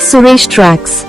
Suresh Tracks.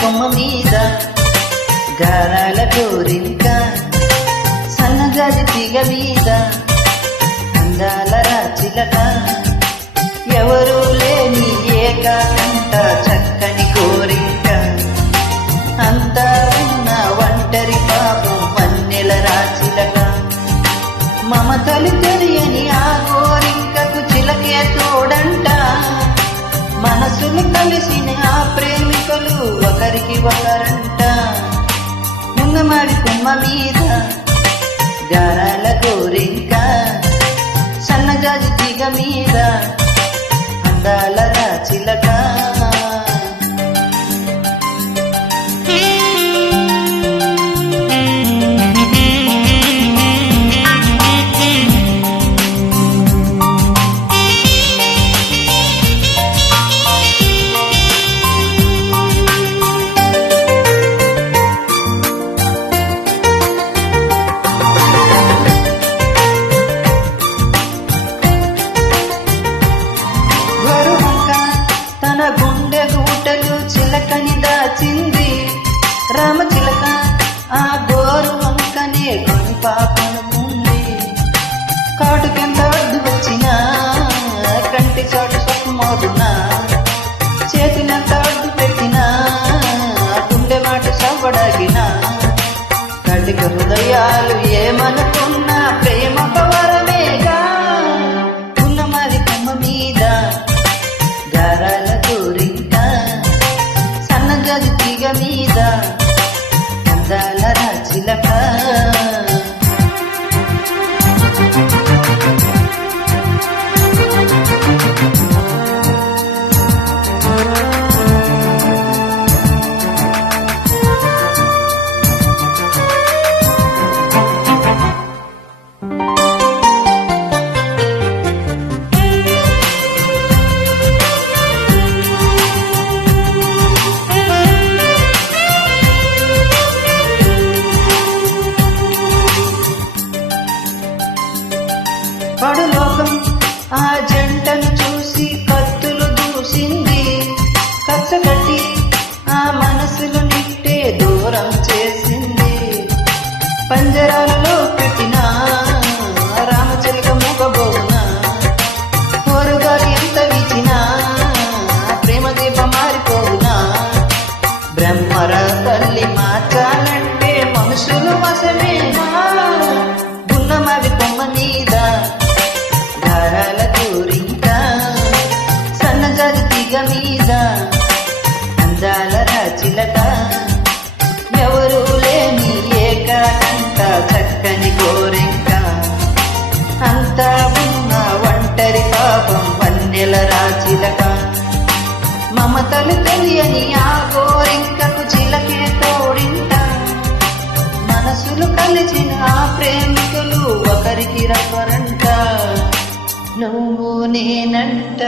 కొమ్మ మీద గారాల కోరింక సన్నజాజి తీగ మీద అందాల రాచిలక ఎవరూ లేని ఏకాంత చక్కని కోరింక అంతా ఉన్న ఒంటరి పాపం వన్నెల రాచిలక మమతలు తెలియని ఆ కోరింకకు చిలకే తోడంట మనసులు కలిసిన ఆ ప్రేమికులు ఒకరికి ఒకరంట ముంగమాడి కొమ్మ మీద గారాల కోరింక సన్నజాజి తీగ మీద అందాల రాచిలక గుండె గూటలు చిలకని దాచింది రామచిలక ఆ గోరు వంకనే కొని పాపనుకుంది కాటుకెంత వద్దు వచ్చినా కంటి చోటు సొక్కుమోదునా చేతులంత అడ్డు పెట్టినా గుండె మాట చవ్వడగినా కటిక హృదయాలు ఏమనుకున్నా ప్రేమ పవరమేగా ఉన్నమాది కొమ్మ మీద గారాల కోరింక సన్నజాజి తీగ మీద అందాల రాచిలక పడులోకం ఆ జంటను చూసి కత్తులు దూసింది కచ్చగట్టి ఆ మనసులు నిట్టే దూరం చేసింది పంజరాలలో పెట్టిన రామచిలక మూగబోన కోరుగాలి ఎంత వీచినా ప్రేమ దీప మారిపోవునా బ్రహ్మర తల్లి మార్చాలంటే మనుషులు వశమేనా గున్నమవి కొమ్మ మీద గారాల కోరింక సన్నజాజి తీగ మీద అందాల రాచిలక ఎవరూ లేని ఏకాంత చక్కని కోరింక అంతా ఉన్న ఒంటరి పాపం వన్నెల రాచిలక మమతలు తెలియని ఆ కోరింకకు చిలకే తోడింట మనసులు కలిసిన ఆ ప్రేమికులు ఒకరికి రకరంట నువ్వు నేనంట